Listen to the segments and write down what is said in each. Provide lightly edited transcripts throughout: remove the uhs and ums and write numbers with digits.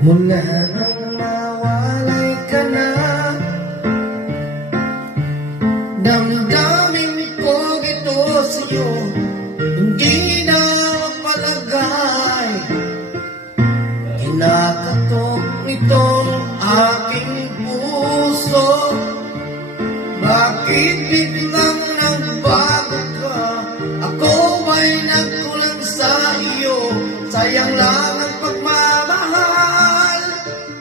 Mula nang nawalay ka na, damdamin ko ito sa'yo, hindi na mapalagay. Kinakatok nitong aking puso, bakit biglang nagbago ka? Ako ba'y nagkulang sa iyo? Sayang lang ang pagmamahal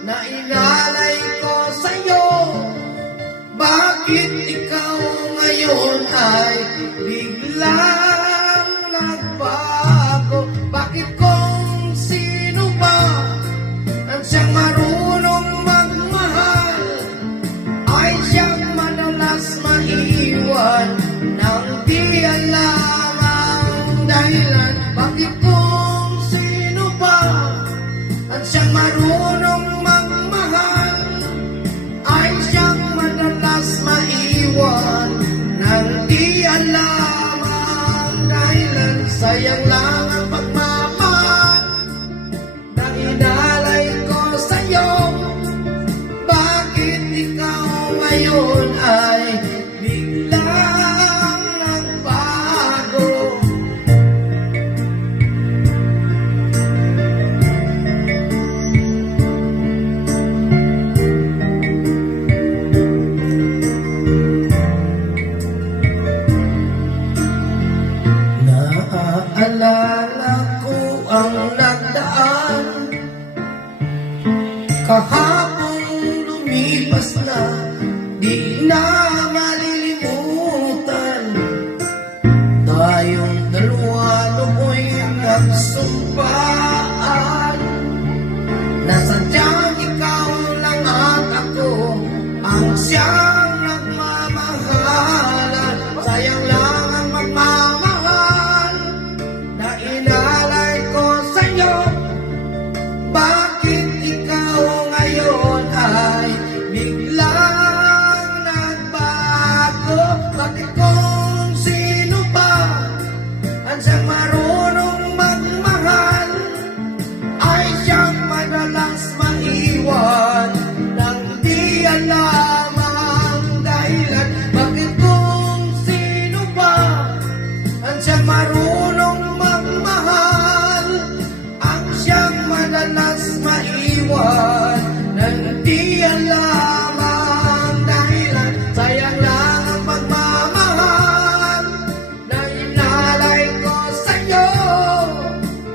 na inalay ko sa'yo. Bakit ikaw ngayon ay biglang nagbago? Bakit kung sino ba ang siyang marunong magmahal ay siyang madalas maiwan nang di alam ang dahilan? Bakit kung sino ba ang siyang marunong magmahal ay siyang madalas maiwan nang di alam ang dahilan? Sayang lang ang pagmamahal na inalay ko sa'yo. Bakit ikaw ngayon ay biglang nagbago? Naaalala ko ang nagdaan, kahapon lumipas na, di na malilimutan. Tayong dalawa nooy nagsumpaan, na sadyang ikaw lang at ako ang siyang nagmamahalan. Sayang lang ang magmamahal na inalay ko sa'yo. Bakit ikaw ngayon ay biglang nagbago? Bakit kung sino ba ang siyang marunong magmahal ay siyang madalas maiwan nang di alam ang dahilan? Bakit kung sino ba ang siyang marunong magmahal ang siyang madalas maiwan nang di alam ang dahilan? Sayang lang ang pagmamahal na inalay ko sa'yo.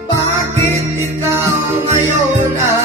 Bakit ikaw ngayon ay